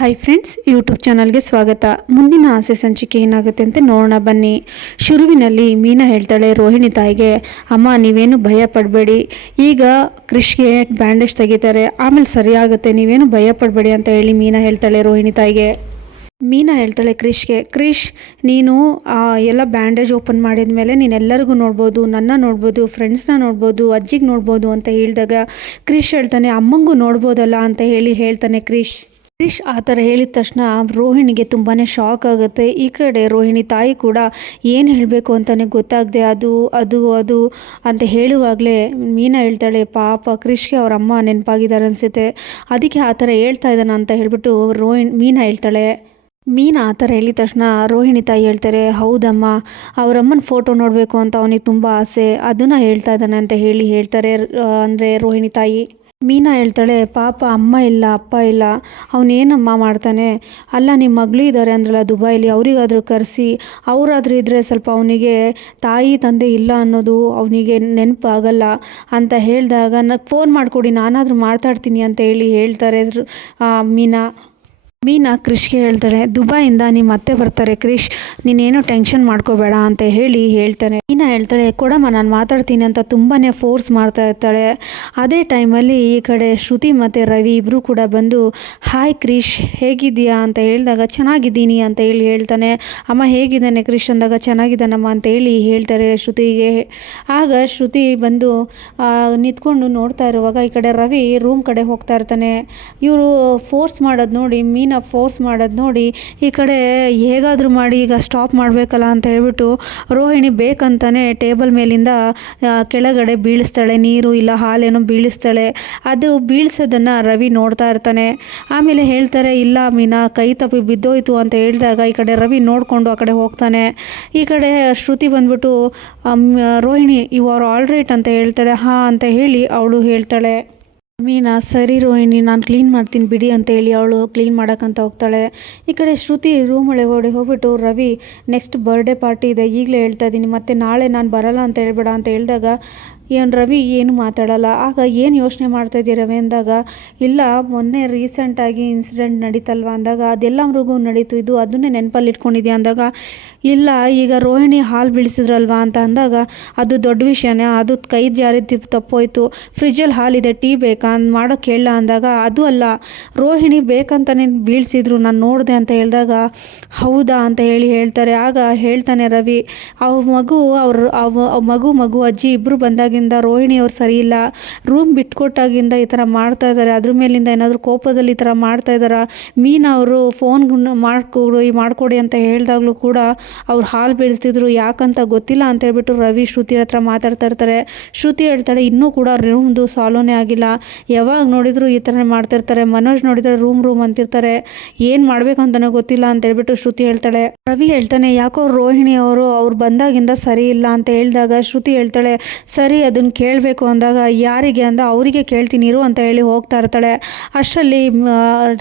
Hi friends, YouTube ಚಾನಲ್ಗೆ ಸ್ವಾಗತ. ಮುಂದಿನ ಆಸೆ ಸಂಚಿಕೆ ಏನಾಗುತ್ತೆ ಅಂತ ನೋಡೋಣ ಬನ್ನಿ. ಶುರುವಿನಲ್ಲಿ ಮೀನಾ ಹೇಳ್ತಾಳೆ ರೋಹಿಣಿ ತಾಯಿಗೆ, ಅಮ್ಮ ನೀವೇನು ಭಯ ಪಡಬೇಡಿ, ಈಗ ಕ್ರಿಶ್ಗೆ ಬ್ಯಾಂಡೇಜ್ ತೆಗಿತಾರೆ, ಆಮೇಲೆ ಸರಿಯಾಗುತ್ತೆ, ನೀವೇನು ಭಯ ಪಡಬೇಡಿ ಅಂತ ಹೇಳಿ ಮೀನಾ ಹೇಳ್ತಾಳೆ ರೋಹಿಣಿ ತಾಯಿಗೆ. ಮೀನಾ ಹೇಳ್ತಾಳೆ ಕ್ರಿಶ್ಗೆ, ಕ್ರಿಶ್ ನೀನು ಎಲ್ಲ ಬ್ಯಾಂಡೇಜ್ ಓಪನ್ ಮಾಡಿದ ಮೇಲೆ ನೀನು ಎಲ್ಲರಿಗೂ ನೋಡ್ಬೋದು, ನನ್ನ ನೋಡ್ಬೋದು, ಫ್ರೆಂಡ್ಸ್ನ ನೋಡ್ಬೋದು, ಅಜ್ಜಿಗೆ ನೋಡ್ಬೋದು ಅಂತ ಹೇಳಿದಾಗ ಕ್ರಿಶ್ ಹೇಳ್ತಾನೆ, ಅಮ್ಮಂಗೂ ನೋಡ್ಬೋದಲ್ಲ ಅಂತ ಹೇಳ್ತಾನೆ ಕ್ರಿಶ್ ಆ ಥರ ಹೇಳಿದ ತಕ್ಷಣ ರೋಹಿಣಿಗೆ ತುಂಬಾ ಶಾಕ್ ಆಗುತ್ತೆ. ಈ ಕಡೆ ರೋಹಿಣಿ ತಾಯಿ ಕೂಡ ಏನು ಹೇಳಬೇಕು ಅಂತಲೇ ಗೊತ್ತಾಗದೆ ಅದು ಅದು ಅದು ಅಂತ ಹೇಳುವಾಗಲೇ ಮೀನಾ ಹೇಳ್ತಾಳೆ, ಪಾಪ ಕ್ರಿಶ್ಗೆ ಅವ್ರ ಅಮ್ಮ ನೆನಪಾಗಿದ್ದಾರೆ ಅನಿಸುತ್ತೆ, ಅದಕ್ಕೆ ಆ ಥರ ಹೇಳ್ತಾ ಇದ್ದಾನ ಅಂತ ಹೇಳ್ಬಿಟ್ಟು ಮೀನಾ ಹೇಳ್ತಾಳೆ. ಮೀನಾ ಆ ಥರ ಹೇಳಿದ ತಕ್ಷಣ ರೋಹಿಣಿ ತಾಯಿ ಹೇಳ್ತಾರೆ, ಹೌದಮ್ಮ, ಅವರಮ್ಮನ ಫೋಟೋ ನೋಡಬೇಕು ಅಂತ ಅವನಿಗೆ ತುಂಬ ಆಸೆ, ಅದನ್ನು ಹೇಳ್ತಾ ಇದ್ದಾನೆ ಅಂತ ಹೇಳ್ತಾರೆ ಅಂದರೆ ರೋಹಿಣಿ ತಾಯಿ. ಮೀನಾ ಹೇಳ್ತಾಳೆ, ಪಾಪ ಅಮ್ಮ ಇಲ್ಲ ಅಪ್ಪ ಇಲ್ಲ, ಅವನೇನಮ್ಮ ಮಾಡ್ತಾನೆ, ಅಲ್ಲ ನಿಮ್ಮ ಮಗಳು ಇದ್ದಾರೆ ಅಂದ್ರಲ್ಲ ದುಬೈಲಿ, ಅವರಿಗಾದರೂ ಕರೆಸಿ, ಅವರಾದ್ರೂ ಇದ್ದರೆ ಸ್ವಲ್ಪ ಅವನಿಗೆ ತಾಯಿ ತಂದೆ ಇಲ್ಲ ಅನ್ನೋದು ಅವನಿಗೆ ನೆನಪು ಆಗಲ್ಲ ಅಂತ ಹೇಳಿದಾಗ ಫೋನ್ ಮಾಡಿಕೊಡಿ ನಾನಾದರೂ ಮಾತಾಡ್ತೀನಿ ಅಂತ ಹೇಳ್ತಾರೆ ಮೀನಾ ಕ್ರಿಶ್ಗೆ ಹೇಳ್ತಾಳೆ, ದುಬೈಯಿಂದ ನಿಮ್ಮ ಅತ್ತೆ ಬರ್ತಾರೆ ಕ್ರಿಶ್, ನೀನೇನೋ ಟೆನ್ಷನ್ ಮಾಡ್ಕೋಬೇಡ ಅಂತ ಹೇಳ್ತಾನೆ. ಮೀನಾ ಹೇಳ್ತಾಳೆ, ಕೊಡಮ್ಮ ನಾನು ಮಾತಾಡ್ತೀನಿ ಅಂತ ತುಂಬಾ ಫೋರ್ಸ್ ಮಾಡ್ತಾ ಇರ್ತಾಳೆ. ಅದೇ ಟೈಮಲ್ಲಿ ಈ ಕಡೆ ಶ್ರುತಿ ಮತ್ತು ರವಿ ಇಬ್ಬರು ಕೂಡ ಬಂದು, ಹಾಯ್ ಕ್ರಿಶ್ ಹೇಗಿದ್ದೀಯಾ ಅಂತ ಹೇಳಿದಾಗ ಚೆನ್ನಾಗಿದ್ದೀನಿ ಅಂತ ಹೇಳ್ತಾನೆ. ಅಮ್ಮ ಹೇಗಿದ್ದಾನೆ ಕ್ರಿಶ್ ಅಂದಾಗ ಚೆನ್ನಾಗಿದ್ದಾನಮ್ಮ ಅಂತ ಹೇಳ್ತಾರೆ ಶ್ರುತಿಗೆ. ಆಗ ಶ್ರುತಿ ಬಂದು ನಿಂತ್ಕೊಂಡು ನೋಡ್ತಾ ಇರುವಾಗ ಈ ಕಡೆ ರವಿ ರೂಮ್ ಕಡೆ ಹೋಗ್ತಾ ಇರ್ತಾನೆ. ಇವರು ಫೋರ್ಸ್ ಮಾಡೋದು ನೋಡಿ ಫೋರ್ಸ್ ಮಾಡೋದು ನೋಡಿ ಈ ಕಡೆ ಹೇಗಾದರೂ ಮಾಡಿ ಈಗ ಸ್ಟಾಪ್ ಮಾಡಬೇಕಲ್ಲ ಅಂತ ಹೇಳ್ಬಿಟ್ಟು ರೋಹಿಣಿ ಬೇಕಂತಾನೆ ಟೇಬಲ್ ಮೇಲಿಂದ ಕೆಳಗಡೆ ಬೀಳಿಸ್ತಾಳೆ, ನೀರು ಇಲ್ಲ ಹಾಲೇನೋ ಬೀಳಿಸ್ತಾಳೆ. ಅದು ಬೀಳಿಸೋದನ್ನು ರವಿ ನೋಡ್ತಾ ಇರ್ತಾನೆ. ಆಮೇಲೆ ಹೇಳ್ತಾರೆ, ಇಲ್ಲ ಮೀನಾ ಕೈ ತಪ್ಪಿ ಬಿದ್ದೋಯ್ತು ಅಂತ ಹೇಳಿದಾಗ ಈ ಕಡೆ ರವಿ ನೋಡಿಕೊಂಡು ಆ ಕಡೆ ಹೋಗ್ತಾನೆ. ಈ ಕಡೆ ಶ್ರುತಿ ಬಂದ್ಬಿಟ್ಟು Rohini you are all right ಅಂತ ಹೇಳ್ತಾಳೆ. ಹಾಂ ಅಂತ ಹೇಳಿ ಅವಳು ಹೇಳ್ತಾಳೆ. ಮೀನಾ ಸರಿ ರೋಹಿಣಿ ನಾನು ಕ್ಲೀನ್ ಮಾಡ್ತೀನಿ ಬಿಡಿ ಅಂತ ಅವಳು ಕ್ಲೀನ್ ಮಾಡೋಕ್ಕಂತ ಹೋಗ್ತಾಳೆ. ಈ ಕಡೆ ಶ್ರುತಿ ರೂಮ್ ಒಳಗೆ ಹೋಗ್ಬಿಟ್ಟು, ರವಿ ನೆಕ್ಸ್ಟ್ ಬರ್ಡೇ ಪಾರ್ಟಿ ಇದೆ, ಈಗಲೇ ಹೇಳ್ತಾ ಇದ್ದೀನಿ, ಮತ್ತು ನಾಳೆ ನಾನು ಬರಲ್ಲ ಅಂತ ಹೇಳ್ಬೇಡ ಅಂತ ಹೇಳಿದಾಗ ರವಿ ಏನು ಮಾತಾಡಲ್ಲ. ಆಗ ಏನು ಯೋಚನೆ ಮಾಡ್ತಾಯಿದ್ದೀವಿ ರವಿ ಅಂದಾಗ, ಇಲ್ಲ ಮೊನ್ನೆ ರೀಸೆಂಟಾಗಿ ಇನ್ಸಿಡೆಂಟ್ ನಡೀತಲ್ವ ಅಂದಾಗ ಅದೆಲ್ಲರಿಗೂ ನಡೀತು, ಇದು ಅದನ್ನೇ ನೆನಪಲ್ಲಿ ಇಟ್ಕೊಂಡಿದ್ಯಾ ಅಂದಾಗ, ಇಲ್ಲ ಈಗ ರೋಹಿಣಿ ಹಾಲು ಬೀಳಿಸಿದ್ರಲ್ವ ಅಂತ ಅಂದಾಗ ಅದು ದೊಡ್ಡ ವಿಷಯನೇ, ಅದು ಕೈ ಜಾರಿ ತಪ್ಪೋಯ್ತು, ಫ್ರಿಜ್ಜಲ್ಲಿ ಹಾಲಿದೆ ಟೀ ಬೇಕಾ ಮಾಡೋಕ್ಕೆ ಹೇಳ ಅಂದಾಗ, ಅದು ಅಲ್ಲ ರೋಹಿಣಿ ಬೇಕಂತಾನೆ ಬೀಳಿಸಿದ್ರು ನಾನು ನೋಡಿದೆ ಅಂತ ಹೇಳಿದಾಗ, ಹೌದಾ ಅಂತ ಹೇಳ್ತಾರೆ. ಆಗ ಹೇಳ್ತಾನೆ ರವಿ, ಮಗು ಅಜ್ಜಿ ಇಬ್ಬರು ಬಂದಾಗಿಂದ ರೋಹಿಣಿಯವ್ರು ಸರಿ ಇಲ್ಲ, ರೂಮ್ ಬಿಟ್ಕೊಟ್ಟಾಗಿಂದ ಈ ಥರ ಮಾಡ್ತಾ ಇದ್ದಾರೆ, ಅದ್ರ ಮೇಲಿಂದ ಏನಾದರೂ ಕೋಪದಲ್ಲಿ ಈ ಥರ ಮಾಡ್ತಾ ಇದ್ದಾರೆ. ಮೀನಾ ಅವರು ಫೋನ್ ಮಾಡಿಕೊಡಿ ಅಂತ ಹೇಳಿದಾಗಲೂ ಕೂಡ ಅವ್ರು ಹಾಲು ಬೀಳಿಸ್ತಿದ್ರು, ಯಾಕಂತ ಗೊತ್ತಿಲ್ಲ ಅಂತ ಹೇಳ್ಬಿಟ್ಟು ರವಿ ಶ್ರುತಿ ಹತ್ರ ಮಾತಾಡ್ತಾ ಇರ್ತಾರೆ. ಶ್ರುತಿ ಹೇಳ್ತಾಳೆ, ಇನ್ನೂ ಕೂಡ ರೂಮ್ದು ಸಾಲೋನೇ ಆಗಿಲ್ಲ, ಯಾವಾಗ ನೋಡಿದ್ರು ಈ ಥರ ಮಾಡ್ತಿರ್ತಾರೆ, ಮನೋಜ್ ನೋಡಿದರೆ ರೂಮ್ ಅಂತಿರ್ತಾರೆ, ಏನು ಮಾಡಬೇಕು ಅಂತಲೇ ಗೊತ್ತಿಲ್ಲ ಅಂತ ಹೇಳ್ಬಿಟ್ಟು ಶ್ರುತಿ ಹೇಳ್ತಾಳೆ. ರವಿ ಹೇಳ್ತಾನೆ, ಯಾಕೋ ರೋಹಿಣಿ ಅವ್ರು ಬಂದಾಗಿಂದ ಸರಿ ಇಲ್ಲ ಅಂತ ಹೇಳಿದಾಗ ಶ್ರುತಿ ಹೇಳ್ತಾಳೆ, ಸರಿ ಅದನ್ನು ಕೇಳಬೇಕು ಅಂದಾಗ ಯಾರಿಗೆ ಅಂದ ಅವರಿಗೆ ಕೇಳ್ತೀನಿ ಇರು ಅಂತ ಹೋಗ್ತಾ ಇರ್ತಾಳೆ. ಅಷ್ಟರಲ್ಲಿ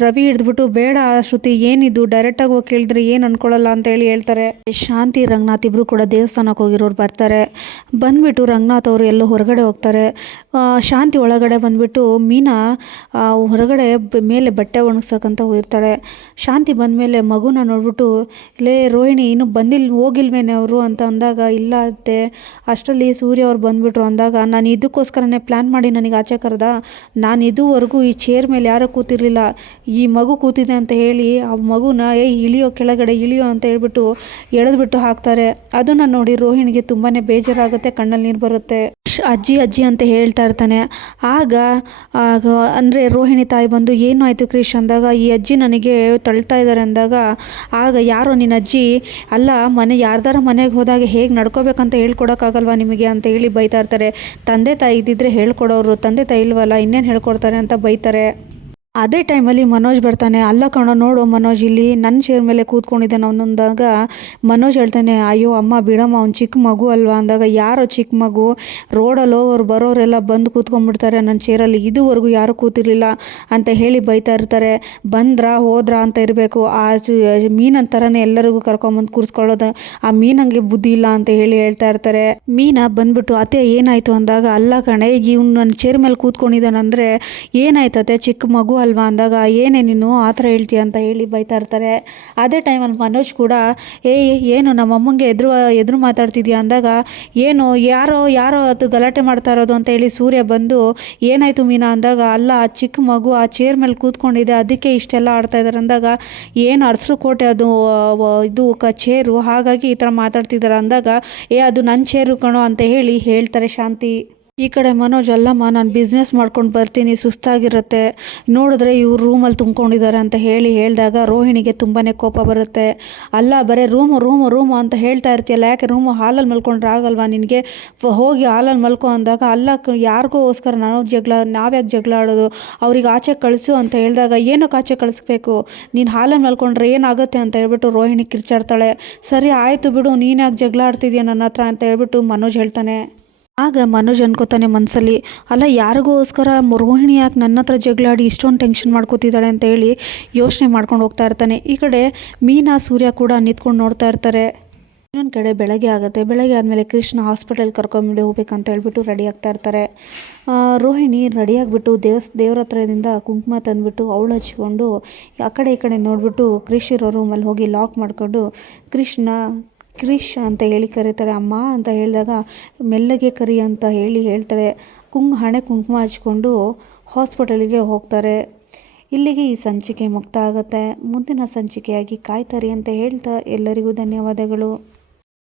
ರವಿ ಹಿಡಿದ್ಬಿಟ್ಟು, ಬೇಡ ಶ್ರುತಿ ಏನಿದು ಡೈರೆಕ್ಟಾಗಿ ಹೋಗಿ ಕೇಳಿದ್ರೆ ಏನು ಅನ್ಕೊಳ್ಳಲ್ಲ ಅಂತ ಹೇಳ್ತಾರೆ. ಶಾಂತಿ ರಂಗನಾಥ್ ಇಬ್ಬರು ಕೂಡ ದೇವಸ್ಥಾನಕ್ಕೆ ಹೋಗಿರೋರು ಬರ್ತಾರೆ. ಬಂದ್ಬಿಟ್ಟು ರಂಗನಾಥ್ ಅವರು ಎಲ್ಲೋ ಹೊರಗಡೆ ಹೋಗ್ತಾರೆ. ಶಾಂತಿ ಒಳಗಡೆ ಬಂದ್ಬಿಟ್ಟು ಮೀನಾ ಹೊರಗಡೆ ಮೇಲೆ ಬಟ್ಟೆ ಒಣಗ್ಸಕ್ಕಂತ ಹೋಗಿರ್ತಾಳೆ. ಶಾಂತಿ ಬಂದಮೇಲೆ ಮಗುನ ನೋಡ್ಬಿಟ್ಟು, ಲೇ ರೋಹಿಣಿ ಇನ್ನೂ ಹೋಗಿಲ್ವೇನೆ ಅವರು ಅಂತ ಅಂದಾಗ, ಇಲ್ಲ ಅತ್ತೆ ಅಷ್ಟರಲ್ಲಿ ಸೂರ್ಯ ಅವ್ರು ಬಂದ್ಬಿಟ್ರು ಅಂದಾಗ, ನಾನು ಇದಕ್ಕೋಸ್ಕರನೇ ಪ್ಲ್ಯಾನ್ ಮಾಡಿ ನನಗೆ ಆಚೆ ಕರೆದ, ನಾನು ಇದುವರೆಗೂ ಈ ಚೇರ್ ಮೇಲೆ ಯಾರೂ ಕೂತಿರ್ಲಿಲ್ಲ, ಈ ಮಗು ಕೂತಿದೆ ಅಂತ ಹೇಳಿ ಆ ಮಗುನ ಇಳಿಯೋ ಕೆಳಗಡೆ ಇಳಿಯೋ ಅಂತ ಹೇಳ್ಬಿಟ್ಟು ಎಳೆದ್ಬಿಟ್ಟು ಹಾಕ್ತಾರೆ. ಅದನ್ನು ನೋಡಿ ರೋಹಿಣಿಗೆ ತುಂಬಾ ಬೇಜಾರಾಗುತ್ತೆ, ಕಣ್ಣಲ್ಲಿ ನೀರು ಬರುತ್ತೆ. ಅಜ್ಜಿ ಅಂತ ಹೇಳ್ತಾ ಇರ್ತಾನೆ. ಆಗ ಅಂದರೆ ರೋಹಿಣಿ ತಾಯಿ ಬಂದು, ಏನು ಆಯಿತು ಕ್ರಿಶ್ ಅಂದಾಗ, ಈ ಅಜ್ಜಿ ನನಗೆ ತಳ್ತಾ ಇದ್ದಾರೆ ಅಂದಾಗ, ಆಗ ಯಾರೋ ನಿನ್ನ ಅಜ್ಜಿ ಅಲ್ಲ, ಯಾರ್ದಾರ ಮನೆಗೆ ಹೋದಾಗ ಹೇಗೆ ನಡ್ಕೋಬೇಕಂತ ಹೇಳ್ಕೊಡೋಕ್ಕಾಗಲ್ವಾ ನಿಮಗೆ ಅಂತ ಬೈತಾ ಇರ್ತಾರೆ. ತಂದೆ ತಾಯಿ ಇದ್ದಿದ್ರೆ ಹೇಳ್ಕೊಡೋರು, ತಂದೆ ತಾಯಿ ಇಲ್ವಲ್ಲ ಇನ್ನೇನು ಹೇಳ್ಕೊಡ್ತಾರೆ ಅಂತ ಬೈತಾರೆ. ಅದೇ ಟೈಮಲ್ಲಿ ಮನೋಜ್ ಬರ್ತಾನೆ. ಅಲ್ಲ ಕಣೋ ನೋಡು ಮನೋಜ್ ಇಲ್ಲಿ ನನ್ನ ಚೇರ್ ಮೇಲೆ ಕೂತ್ಕೊಂಡಿದ್ದಾನೆ ಅವನಂದಾಗ ಮನೋಜ್ ಹೇಳ್ತಾನೆ, ಅಯ್ಯೋ ಅಮ್ಮ ಬಿಡಮ್ಮ ಅವ್ನು ಚಿಕ್ಕ ಮಗು ಅಲ್ವಾ ಅಂದಾಗ, ಯಾರೋ ಚಿಕ್ಕ ಮಗು, ರೋಡಲ್ಲಿ ಹೋಗೋರು ಬರೋರೆಲ್ಲ ಬಂದು ಕೂತ್ಕೊಂಡ್ಬಿಡ್ತಾರೆ ನನ್ನ ಚೇರಲ್ಲಿ, ಇದುವರೆಗೂ ಯಾರೂ ಕೂತಿರ್ಲಿಲ್ಲ ಅಂತ ಬೈತಾ ಇರ್ತಾರೆ. ಹೋದ್ರಾ ಅಂತ ಇರಬೇಕು, ಆ ಮೀನನ ಥರನೇ ಎಲ್ಲರಿಗೂ ಕರ್ಕೊಂಬಂದು ಕೂರಿಸ್ಕೊಳ್ಳೋದು, ಆ ಮೀನಂಗೆ ಬುದ್ಧಿ ಇಲ್ಲ ಅಂತ ಹೇಳ್ತಾ ಇರ್ತಾರೆ. ಮೀನಾ ಬಂದ್ಬಿಟ್ಟು, ಅತ್ತೆ ಏನಾಯಿತು ಅಂದಾಗ, ಅಲ್ಲ ಕಣೆ ಈಗ ಇವ್ನು ನನ್ನ ಚೇರ್ ಮೇಲೆ ಕೂತ್ಕೊಂಡಿದ್ದಾನಂದರೆ ಏನಾಯ್ತತೆ, ಚಿಕ್ಕ ಮಗು ಅಲ್ವಾ ಅಂದಾಗ ಏನೇ ನೀನು ಆ ಥರ ಹೇಳ್ತೀಯ ಅಂತ ಹೇಳಿ ಬೈತಾ ಇರ್ತಾರೆ. ಅದೇ ಟೈಮಲ್ಲಿ ಮನೋಜ್ ಕೂಡ ಏನು ನಮ್ಮಮ್ಮಂಗೆ ಎದುರು ಮಾತಾಡ್ತಿದ್ಯಾ ಅಂದಾಗ ಏನು ಯಾರೋ ಅದು ಗಲಾಟೆ ಮಾಡ್ತಾ ಇರೋದು ಅಂತ ಹೇಳಿ ಸೂರ್ಯ ಬಂದು ಏನಾಯಿತು ಮೀನಾ ಅಂದಾಗ ಅಲ್ಲ ಆ ಚಿಕ್ಕ ಮಗು ಆ ಚೇರ್ ಮೇಲೆ ಕೂತ್ಕೊಂಡಿದೆ ಅದಕ್ಕೆ ಇಷ್ಟೆಲ್ಲ ಆಡ್ತಾ ಇದ್ದಾರೆ ಅಂದಾಗ ಏನು ಅರಸರು ಕೋಟೆ ಅದು ಇದು ಚೇರು ಹಾಗಾಗಿ ಈ ಥರ ಮಾತಾಡ್ತಿದ್ದಾರೆ ಅಂದಾಗ ಅದು ನನ್ನ ಚೇರು ಕಣೋ ಅಂತ ಹೇಳ್ತಾರೆ ಶಾಂತಿ. ಈ ಕಡೆ ಮನೋಜ್ ಅಲ್ಲಮ್ಮ ನಾನು ಬಿಸ್ನೆಸ್ ಮಾಡ್ಕೊಂಡು ಬರ್ತೀನಿ ಸುಸ್ತಾಗಿರುತ್ತೆ ನೋಡಿದ್ರೆ ಇವ್ರು ರೂಮಲ್ಲಿ ತುಂಬ್ಕೊಂಡಿದ್ದಾರೆ ಅಂತ ಹೇಳಿದಾಗ ರೋಹಿಣಿಗೆ ತುಂಬಾ ಕೋಪ ಬರುತ್ತೆ. ಅಲ್ಲ ಬರೀ ರೂಮು ಅಂತ ಹೇಳ್ತಾ ಇರ್ತೀಯಲ್ಲ ಯಾಕೆ ರೂಮು ಹಾಲಲ್ಲಿ ಮಲ್ಕೊಂಡ್ರೆ ಆಗಲ್ವಾ ನಿನಗೆ ಹೋಗಿ ಹಾಲಲ್ಲಿ ಮಲ್ಕೊ ಅಂದಾಗ ಅಲ್ಲ ಯಾರಿಗೋಸ್ಕರ ನಾವ್ಯಾಕೆ ಜಗಳ ಆಡೋದು ಅವ್ರಿಗೆ ಆಚೆ ಕಳಿಸು ಅಂತ ಹೇಳಿದಾಗ ಏನಕ್ಕೆ ಆಚೆ ಕಳಿಸ್ಬೇಕು ನೀನು ಹಾಲಲ್ಲಿ ಮಲ್ಕೊಂಡ್ರೆ ಏನಾಗುತ್ತೆ ಅಂತ ಹೇಳ್ಬಿಟ್ಟು ರೋಹಿಣಿ ಕಿರ್ಚಾಡ್ತಾಳೆ. ಸರಿ ಆಯಿತು ಬಿಡು ನೀನು ಯಾಕೆ ಜಗಳ ಆಡ್ತಿದ್ಯಾ ನನ್ನ ಹತ್ರ ಅಂತ ಹೇಳ್ಬಿಟ್ಟು ಮನೋಜ್ ಹೇಳ್ತಾನೆ. ಆಗ ಮನೋಜ್ ಅನ್ಕೋತಾನೆ ಮನಸ್ಸಲ್ಲಿ ಅಲ್ಲ ಯಾರಿಗೋಸ್ಕರ ರೋಹಿಣಿ ಯಾಕೆ ನನ್ನ ಹತ್ರ ಜಗಳಾಡಿ ಇಷ್ಟೊಂದು ಟೆನ್ಷನ್ ಮಾಡ್ಕೋತಿದ್ದಾಳೆ ಅಂತ ಹೇಳಿ ಯೋಚನೆ ಮಾಡ್ಕೊಂಡು ಹೋಗ್ತಾ ಇರ್ತಾನೆ. ಈ ಕಡೆ ಮೀನಾ ಸೂರ್ಯ ಕೂಡ ನಿಂತ್ಕೊಂಡು ನೋಡ್ತಾ ಇರ್ತಾರೆ. ಇನ್ನೊಂದು ಕಡೆ ಬೆಳಗ್ಗೆ ಆಗುತ್ತೆ. ಬೆಳಗ್ಗೆ ಆದಮೇಲೆ ಕೃಷ್ಣ ಹಾಸ್ಪಿಟಲ್ ಕರ್ಕೊಂಬಿಡಿ ಹೋಗ್ಬೇಕಂತ ಹೇಳ್ಬಿಟ್ಟು ರೆಡಿ ಆಗ್ತಾ ಇರ್ತಾರೆ. ರೋಹಿಣಿ ರೆಡಿಯಾಗಿಬಿಟ್ಟು ದೇವ್ರ ಹತ್ರದಿಂದ ಕುಂಕುಮ ತಂದುಬಿಟ್ಟು ಅವಳು ಹಚ್ಕೊಂಡು ಆ ಕಡೆ ಈ ಕಡೆ ನೋಡಿಬಿಟ್ಟು ಕ್ರಿಶ್ ಇರೋ ರೂಮಲ್ಲಿ ಹೋಗಿ ಲಾಕ್ ಮಾಡಿಕೊಂಡು ಕ್ರಿಶ್ ಅಂತ ಹೇಳಿ ಕರೀತಾರೆ. ಅಮ್ಮ ಅಂತ ಹೇಳಿದಾಗ ಮೆಲ್ಲಗೆ ಕರಿ ಅಂತ ಹೇಳ್ತಾಳೆ. ಹಣೆ ಕುಂಕುಮ ಹಚ್ಕೊಂಡು ಹಾಸ್ಪಿಟಲಿಗೆ ಹೋಗ್ತಾರೆ. ಇಲ್ಲಿಗೆ ಈ ಸಂಚಿಕೆ ಮುಕ್ತ ಆಗುತ್ತೆ. ಮುಂದಿನ ಸಂಚಿಕೆಯಾಗಿ ಕಾಯ್ತಾರೆ ಅಂತ ಹೇಳ್ತಾ ಎಲ್ಲರಿಗೂ ಧನ್ಯವಾದಗಳು.